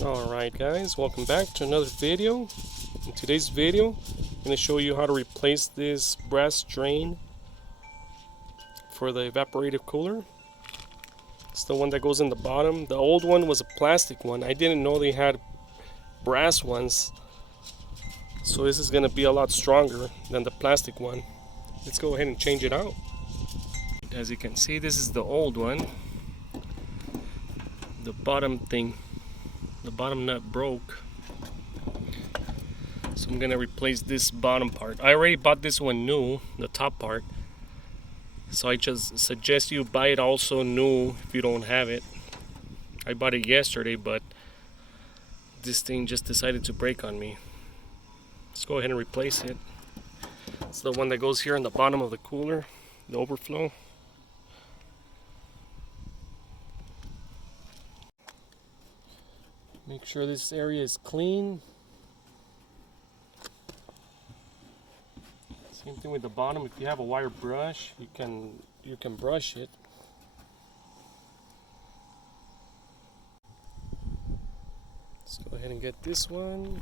Alright guys, welcome back to another video. In today's video, I'm going to show you how to replace this brass drain for the evaporative cooler. It's the one that goes in the bottom. The old one was a plastic one. I didn't know they had brass ones. So this is going to be a lot stronger than the plastic one. Let's go ahead and change it out. As you can see, this is the old one. The bottom nut broke, so I'm gonna replace this bottom part. I already bought this one new, the top part, so I just suggest you buy it also new if you don't have it. I bought it yesterday, but this thing just decided to break on me. Let's go ahead and replace it. It's the one that goes here on the bottom of the cooler, the overflow. Make sure this area is clean. Same thing with the bottom. If you have a wire brush, you can brush it. Let's go ahead and get this one.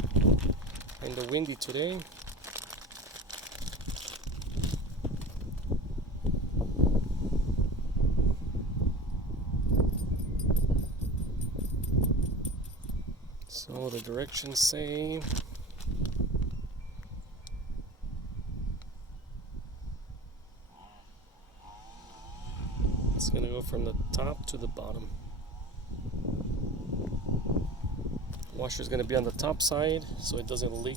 Kind of windy today. So the directions say it's going to go from the top to the bottom. Washer is going to be on the top side so it doesn't leak.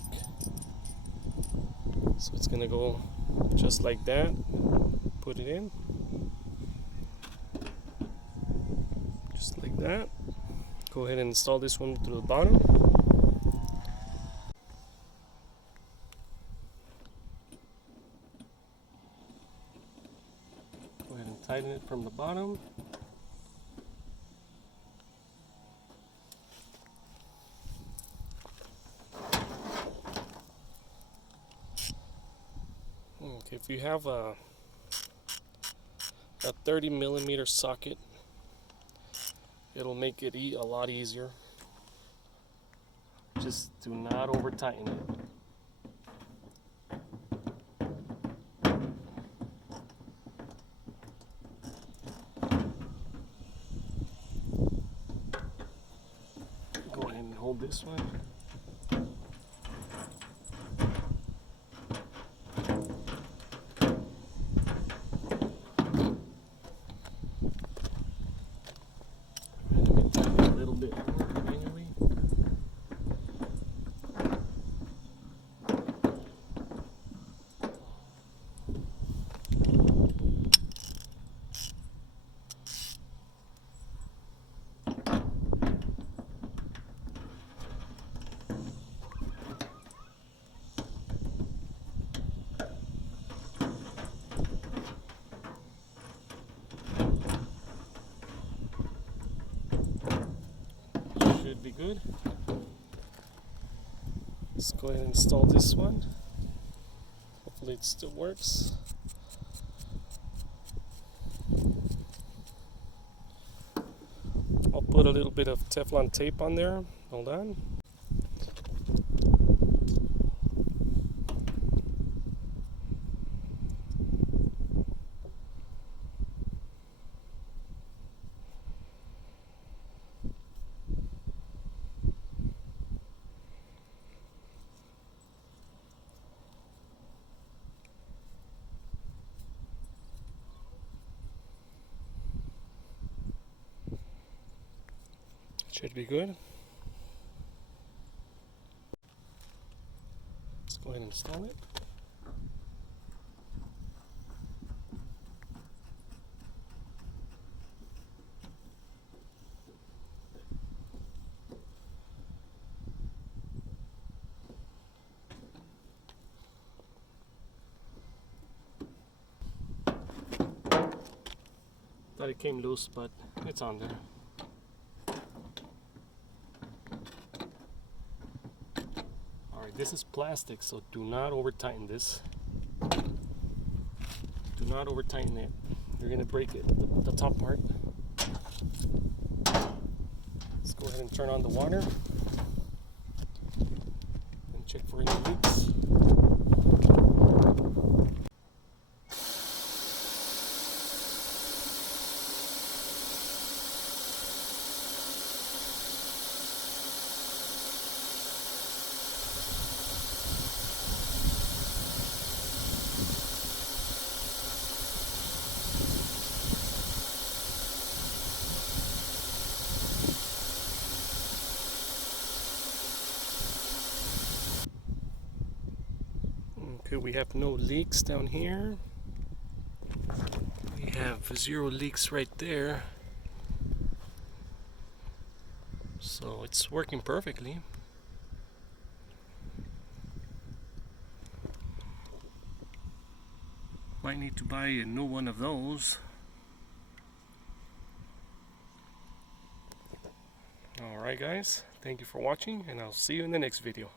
So it's going to go just like that. Put it in. Just like that. Go ahead and install this one through the bottom. Go ahead and tighten it from the bottom. Okay, if you have a 30mm socket, it'll make it a lot easier. Just do not over tighten it. Go ahead and hold this one. Should be good. Let's go ahead and install this one. Hopefully it still works. I'll put a little bit of Teflon tape on there. Hold on. Should be good. Let's go ahead and install it. Thought it came loose, but it's on there. This is plastic, so do not over tighten this. Do not over tighten it. You're gonna break it, the top part. Let's go ahead ahead and turn on the water and check for any leaks. Okay, we have no leaks down here. We have 0 leaks right there. So it's working perfectly. Might need to buy a new one of those. Alright guys, thank you for watching, and I'll see you in the next video.